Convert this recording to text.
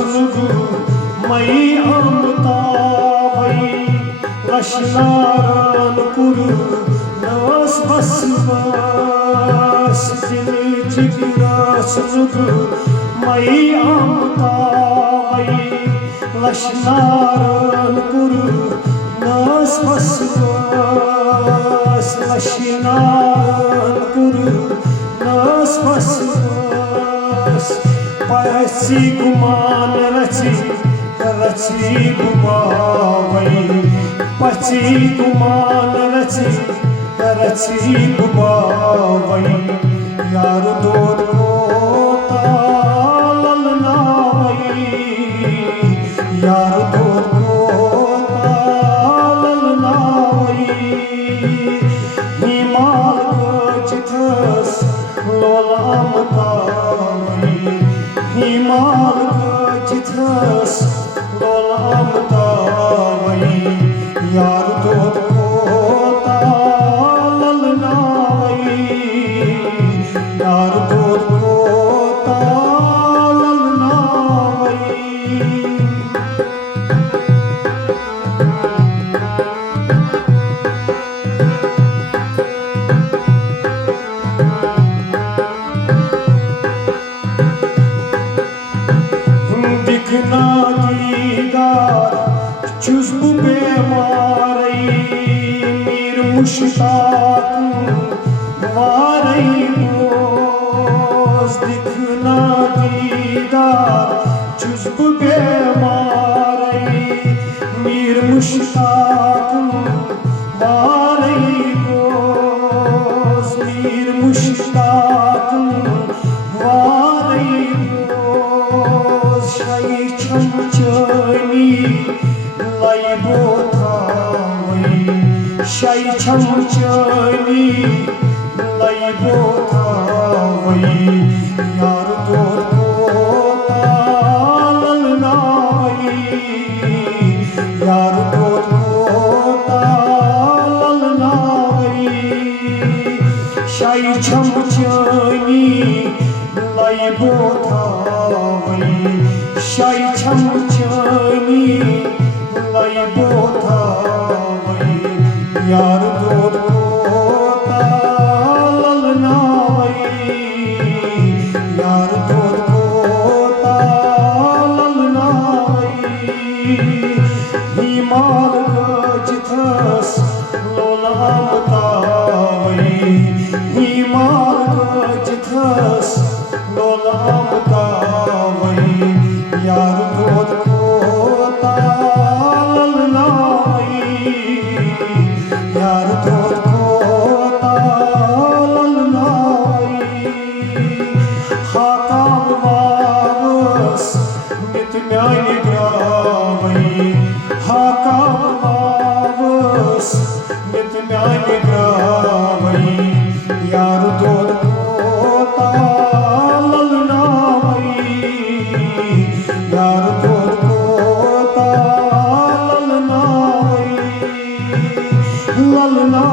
सुनुगु मई आमतावई लशनारान कुरु नवस बसवास दिल जिगरा सुनुगु मई आमतावई लशनारान कुरु नवस बसवास लशनारान कुरु नवस बसवास पसी गुमान रची रची बुबावई पची गुमान रची रची बुबावई यार दूर को ताल नावई यार दूर को ताल नावई हिमाल गजथस लोलाम तावई हिमाल गजथस लोलाम तावई यार दूर को ताल नावई यार दूर को ताल नावई दिखना दीदार चुस्बु बेमारई मीर मुश्ताक वारई बोस दिखना दीदार चुस्बु बेमारई मीर मुश्ताक वारई बोस मीर मुश्ताक वारई बोस शाही छमचनी लाइबो थावई शाही छमचनी लाइबो थावई यार दूर को ताल नावई यार दूर को ताल नावई शाही छमचनी लाइबो थावई शाही छमचनी लाइबो थावई यार दूर को ताल नावई यार दूर को ताल नावई हिमाल गजथस लोलाम तावई हिमाल गजथस लोलाम तावई यार दूर को ताल नावई यार दूर को ताल नावई हाकाम वावस मित म्यानि ग्रावई हाकाम वावस मित म्यानि ग्रावई यार दूर को ताल नावई यार दूर को ताल नावई ललना